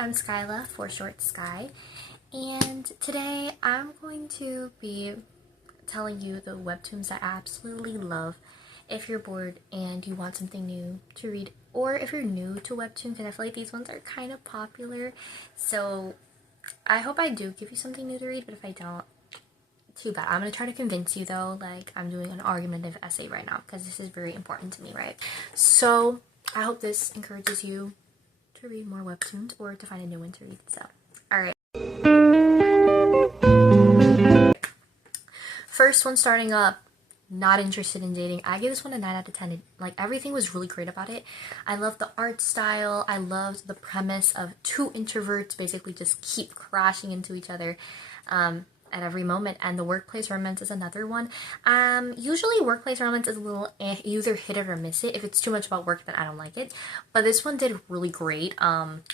I'm Skyla, for short Sky, and today I'm going to be telling you the webtoons I absolutely love if you're bored and you want something new to read, or if you're new to webtoons, because I feel like these ones are kind of popular. So I hope I do give you something new to read, but if I don't, too bad. I'm gonna try to convince you though, like I'm doing an argumentative essay right now because this is very important to me, right? So I hope this encourages you to read more webtoons or to find a new one to read. So, alright. First one starting up, not interested in dating. I gave this one a 9 out of 10. Like, everything was really great about it. I loved the art style. I loved the premise of two introverts basically just keep crashing into each other at every moment. And the workplace romance is another one. Usually workplace romance is a little you either hit it or miss it. If it's too much about work, then I don't like it. But this one did really great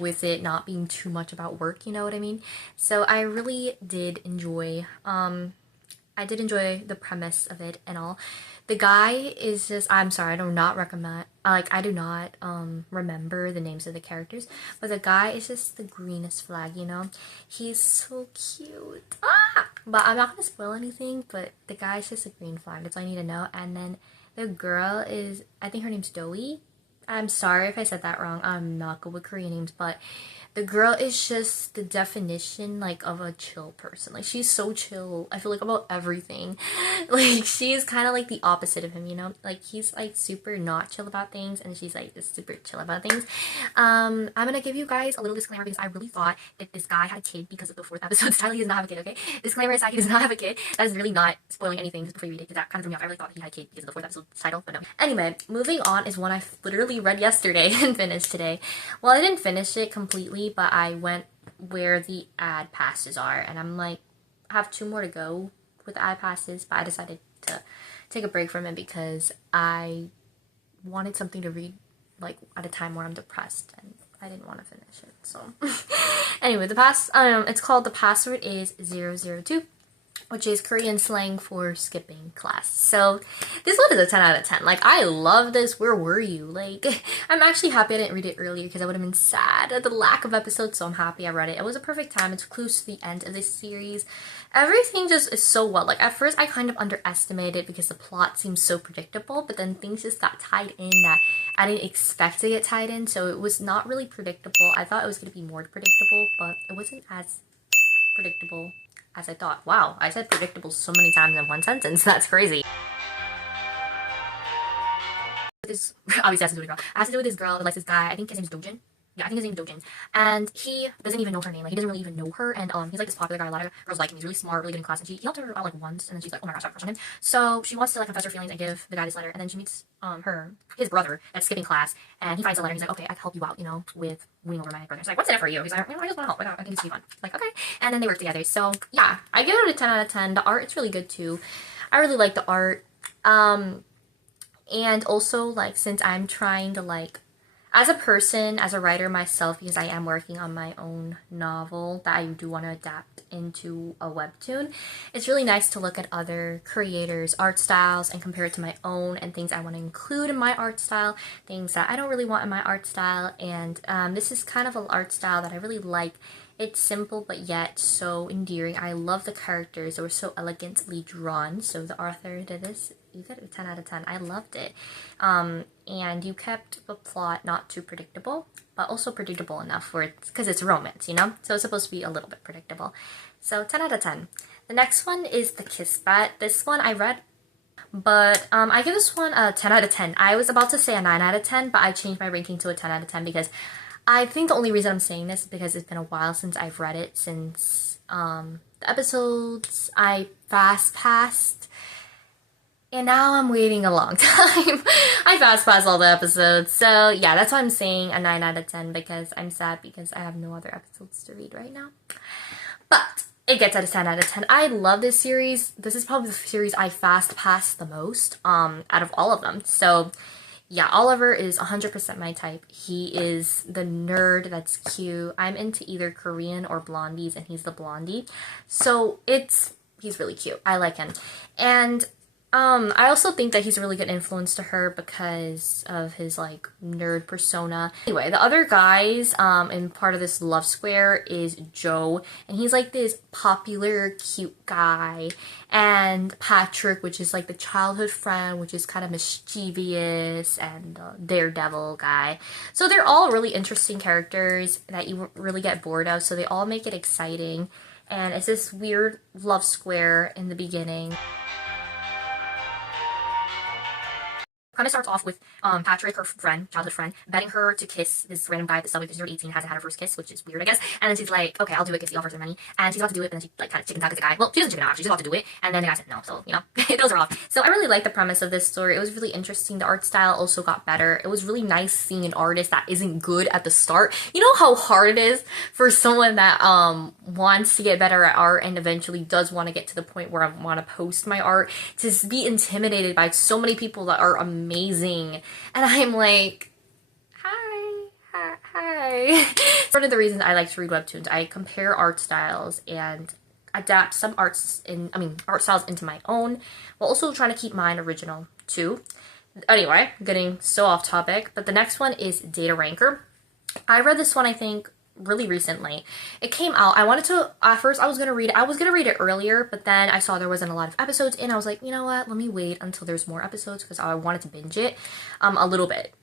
with it not being too much about work, you know what I mean? So I really did enjoy the premise of it and all. The guy is just, I'm sorry, I do not recommend, like, I do not remember the names of the characters, but the guy is just the greenest flag, you know? He's so cute. But I'm not gonna spoil anything, but the guy is just a green flag, that's all I need to know. And then the girl is, I think her name's Doe. I'm sorry if I said that wrong, I'm not good with Korean names, but the girl is just the definition, like, of a chill person. Like, she's so chill, I feel like, about everything. Like, she's kind of like the opposite of him, you know? Like, he's, like, super not chill about things, and she's, like, just super chill about things. I'm gonna give you guys a little disclaimer because I really thought that this guy had a kid because of the 4th episode. Tyler, he does not have a kid, okay? Disclaimer is that he does not have a kid. That is really not spoiling anything just before you read it, because that kind of threw me off. I really thought he had a kid because of the 4th episode title, but no. Anyway, moving on is one I literally read yesterday and finished today. Well, I didn't finish it completely, but I went where the ad passes are, and I'm like, I have 2 more to go with the ad passes, but I decided to take a break from it because I wanted something to read, like, at a time where I'm depressed, and I didn't want to finish it. So anyway, it's called The Password is 002, which is Korean slang for skipping class. So this one is a 10 out of 10. Like, I love this. Where were you? Like, I'm actually happy I didn't read it earlier because I would have been sad at the lack of episodes, so I'm happy I read it. It was a perfect time. It's close to the end of this series. Everything just is so well. Like, at first I kind of underestimated because the plot seems so predictable, but then things just got tied in that I didn't expect to get tied in, so it was not really predictable. I thought it was going to be more predictable, but it wasn't as predictable as I thought. Wow, I said predictable so many times in one sentence. That's crazy. This obviously has to do with a girl. It has to do with this girl, like this guy. I think his name's Dojin. Yeah, I think his name's Dojin. And he doesn't even know her name. Like, he doesn't really even know her. And he's like this popular guy. A lot of girls like him. He's really smart, really good in class. And he helped her out like once. And then she's like, oh my gosh, I have a crush on him. So she wants to like confess her feelings and give the guy this letter. And then she meets his brother that's skipping class. And he finds the letter. He's like, okay, I can help you out, you know, with winning over my brother. She's like, what's in it for you? He's like, I just want to help. I think it's really fun. Like, okay. And then they work together. So yeah, I give it a 10 out of 10. The art, it's really good too. I really like the art. And also, like, since I'm trying to, like, as a person, as a writer myself, because I am working on my own novel that I do want to adapt into a webtoon, it's really nice to look at other creators' art styles and compare it to my own, and things I want to include in my art style, things that I don't really want in my art style. And this is kind of an art style that I really like. It's simple but yet so endearing. I love the characters. They were so elegantly drawn. So the author did this. You got a 10 out of 10. I loved it. And you kept the plot not too predictable, but also predictable enough for it, because it's romance, you know? So it's supposed to be a little bit predictable. So 10 out of 10. The next one is The Kiss Bet. This one I read, but I give this one a 10 out of 10. I was about to say a 9 out of 10, but I changed my ranking to a 10 out of 10 because I think the only reason I'm saying this is because it's been a while since I've read it, since the episodes I fast passed, and now I'm waiting a long time. I fast passed all the episodes, so yeah, that's why I'm saying a 9 out of 10, because I'm sad because I have no other episodes to read right now. But it gets at a 10 out of 10. I love this series. This is probably the series I fast passed the most out of all of them. So yeah, Oliver is 100% my type. He is the nerd that's cute. I'm into either Korean or blondies, and he's the blondie. So he's really cute. I like him. And I also think that he's a really good influence to her because of his like nerd persona. Anyway, the other guys in part of this love square is Joe, and he's like this popular cute guy, and Patrick, which is like the childhood friend, which is kind of mischievous, and daredevil guy. So they're all really interesting characters that you won't really get bored of, so they all make it exciting. And it's this weird love square in the beginning. Kind of starts off with Patrick, her friend, childhood friend, betting her to kiss this random guy at the subway because she's already 18, hasn't had her first kiss, which is weird, I guess. And then she's like, okay, I'll do it because he offers her money. And she's about to do it, but then she like kind of chickens out because the guy, well, she doesn't chicken out actually, she's about to do it. And then the guy said no, so, you know, it throws her off. So I really like the premise of this story. It was really interesting. The art style also got better. It was really nice seeing an artist that isn't good at the start. You know how hard it is for someone that wants to get better at art and eventually does want to get to the point where I want to post my art, to be intimidated by so many people that are amazing. And I'm like, hi. One of the reasons I like to read webtoons, I compare art styles and adapt some art styles into my own, while also trying to keep mine original too. Anyway, getting so off topic, but the next one is Data Ranker. I read this one, I think, really recently. It came out. I wanted to, at first I was going to read it. I was going to read it earlier, but then I saw there wasn't a lot of episodes and I was like, you know what? Let me wait until there's more episodes because I wanted to binge it a little bit.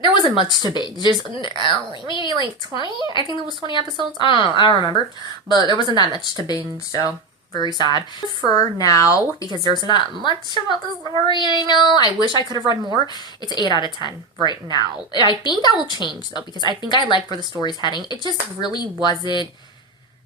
There wasn't much to binge. Just maybe like 20? I think there was 20 episodes. I don't know. I don't remember. But there wasn't that much to binge, so very sad for now because there's not much about the story. I know. I wish I could have read more. It's an 8 out of 10 right now. I think that will change though because I think I like where the story's heading. It just really wasn't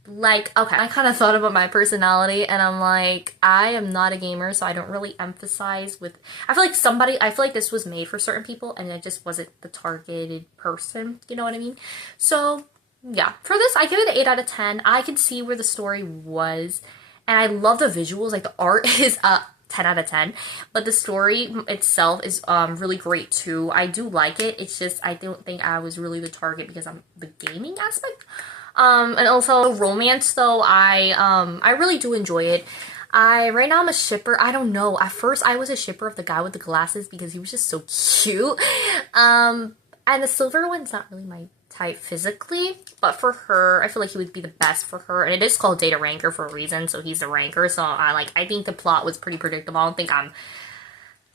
like, okay, I kind of thought about my personality and I'm like, I am not a gamer, so I don't really emphasize with, I feel like this was made for certain people and I just wasn't the targeted person, you know what I mean? So yeah, for this, I give it an 8 out of 10. I could see where the story was. And I love the visuals, like the art is a 10 out of 10, but the story itself is really great too. I do like it. It's just, I don't think I was really the target because I'm the gaming aspect. And also romance though, I really do enjoy it. Right now I'm a shipper. I don't know. At first I was a shipper of the guy with the glasses because he was just so cute. And the silver one's not really my type physically, but for her, I feel like he would be the best for her. And it is called Data Ranker for a reason, so he's the ranker. So I think the plot was pretty predictable. I don't think I'm,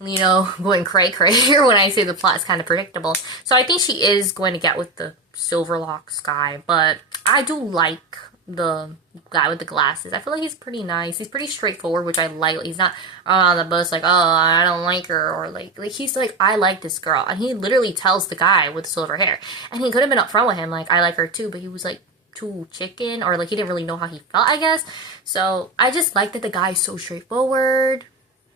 you know, going cray here when I say the plot is kind of predictable. So I think she is going to get with the Silverlocks guy, but I do like the guy with the glasses. I feel like he's pretty nice. He's pretty straightforward, which I like. He's not on the bus like, oh, I don't like her, or like he's like, I like this girl, and he literally tells the guy with silver hair, and he could have been upfront with him like, I like her too, but he was like too chicken, or like he didn't really know how he felt, I guess. So I just like that the guy is so straightforward.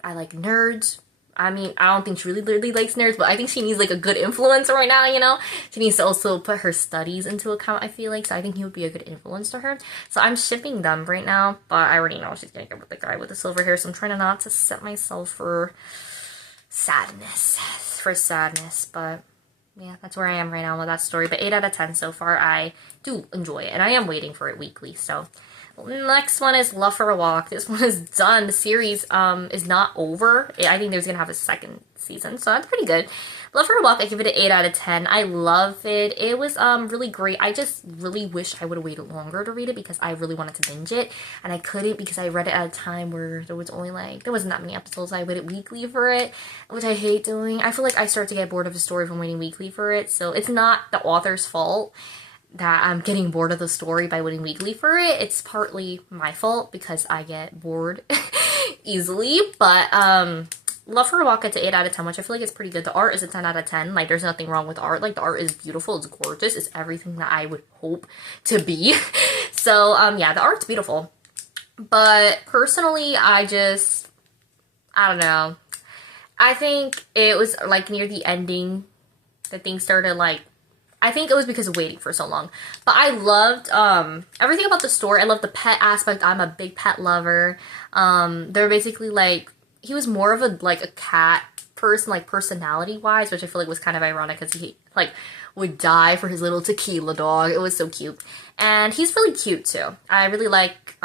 I like nerds. I mean, I don't think she really likes nerds, but I think she needs like a good influencer right now, you know? She needs to also put her studies into account, I feel like, so I think he would be a good influence to her. So I'm shipping them right now, but I already know she's gonna get with the guy with the silver hair, so I'm trying not to set myself for sadness, but yeah, that's where I am right now with that story. But 8 out of 10 so far. I do enjoy it, and I am waiting for it weekly, so. Next one is Love for a Walk. This one is done. The series is not over. I think there's gonna have a second season, so that's pretty good. Love for a Walk, I give it an 8 out of 10. I love it. It was really great. I just really wish I would have waited longer to read it because I really wanted to binge it, and I couldn't because I read it at a time where there wasn't that many episodes. I waited weekly for it, which I hate doing. I feel like I start to get bored of a story from waiting weekly for it, so it's not the author's fault that I'm getting bored of the story by waiting weekly for it. It's partly my fault because I get bored easily, but Love for a Walk gets an 8 out of 10, which I feel like is pretty good. The art is a 10 out of 10. Like, there's nothing wrong with the art. Like, the art is beautiful. It's gorgeous. It's everything that I would hope to be. So, yeah, the art's beautiful. But personally, I don't know. I think it was, like, near the ending that things started, like, I think it was because of waiting for so long. But I loved everything about the story. I love the pet aspect. I'm a big pet lover. They're basically like, he was more of a cat person, like personality wise, which I feel like was kind of ironic because he like would die for his little tequila dog. It was so cute. And he's really cute too. I really like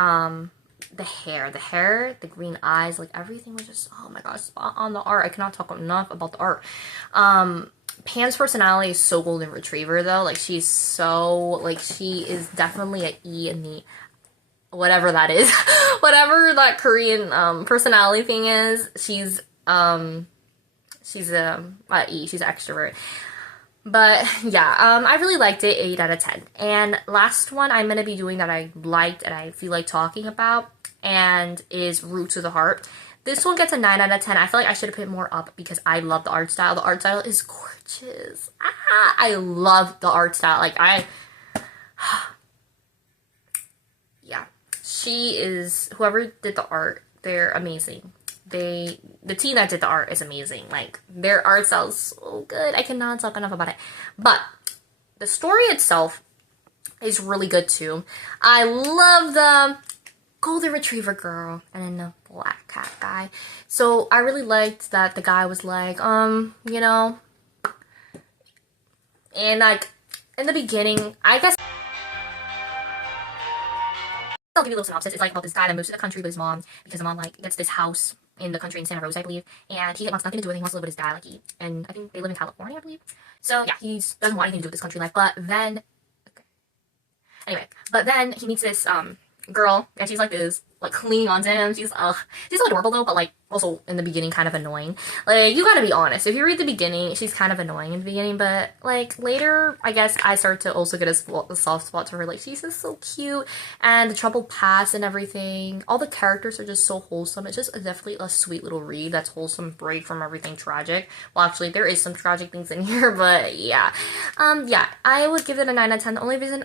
the hair, the green eyes, like everything was just, oh my gosh, spot on the art. I cannot talk enough about the art. Pam's personality is so golden retriever though. Like she's so, like she is definitely a E in the, whatever that is, whatever that Korean personality thing is. She's a E. She's an extrovert. But yeah, I really liked it, 8 out of 10. And last one I'm gonna be doing that I liked and I feel like talking about, and is Root to the Heart. This one gets a 9 out of 10. I feel like I should have put more up because I love the art style. The art style is gorgeous. I love the art style. Like yeah, she is, whoever did the art, they're amazing. The team that did the art is amazing. Like their art style is so good. I cannot talk enough about it. But the story itself is really good too. I love the golden retriever girl and then the black cat guy. So I really liked that the guy was like, you know, and like in the beginning, I guess I'll give you a little synopsis. It's like about this guy that moves to the country with his mom because the mom like gets this house in the country in Santa Rosa, I believe, and he wants nothing to do with it. He wants to live with his dad, like and I think they live in California, I believe. So yeah, he doesn't want anything to do with this country life. But then, anyway, he meets this girl, and she's like this, like clinging onto him. She's so adorable though, but like also in the beginning kind of annoying. Like you gotta be honest. If you read the beginning, she's kind of annoying in the beginning, but like later, I guess I start to also get a soft spot to her. Like she's just so cute, and the troubled past and everything. All the characters are just so wholesome. It's just definitely a sweet little read that's wholesome, break from everything tragic. Well, actually, there is some tragic things in here, but yeah, yeah, I would give it a 9 out of 10. The only reason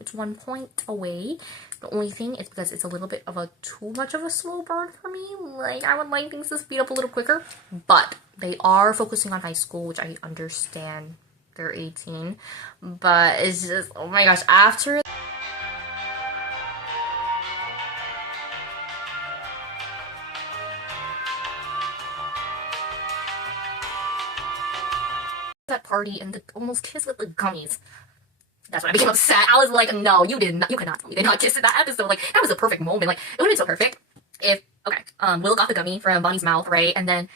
it's 1 point away. The only thing is because it's a little bit of a too much of a slow burn for me. Like, I would like things to speed up a little quicker. But they are focusing on high school, which I understand. They're 18. But it's just, oh my gosh, after that party and the almost kiss with the gummies, that's when I became upset. I was like, no, you did not, you could not tell me they did not kiss in that episode. Like, that was a perfect moment. Like, it would have been so perfect if, okay, Will got the gummy from Bonnie's mouth, right? And then,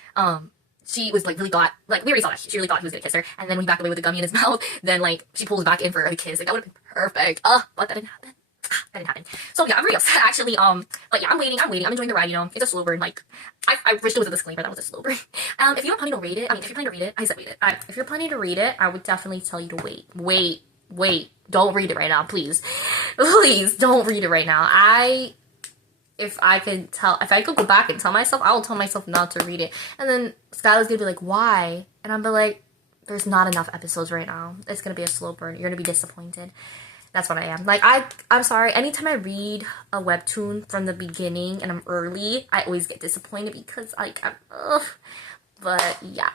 she was like, really thought, like, we already saw that. She really thought he was gonna kiss her. And then when he backed away with the gummy in his mouth, then, like, she pulls back in for a kiss. Like, that would have been perfect. But that didn't happen. That didn't happen. So, yeah, I'm really upset, actually. But yeah, I'm waiting. I'm enjoying the ride, you know. It's a slow burn. Like, I wish there was a disclaimer that was a slow burn. If you're planning to rate it, if you're planning to read it, I said wait it. If you're planning to read it, I would definitely tell you to wait. Don't read it right now, please. Please don't read it right now. If I could go back and tell myself, I will tell myself not to read it. And then Skylar's gonna be like, why? And I'm be like, there's not enough episodes right now. It's gonna be a slow burn. You're gonna be disappointed. That's what I am. Like, I'm sorry. Anytime I read a webtoon from the beginning and I'm early, I always get disappointed because, like, but yeah.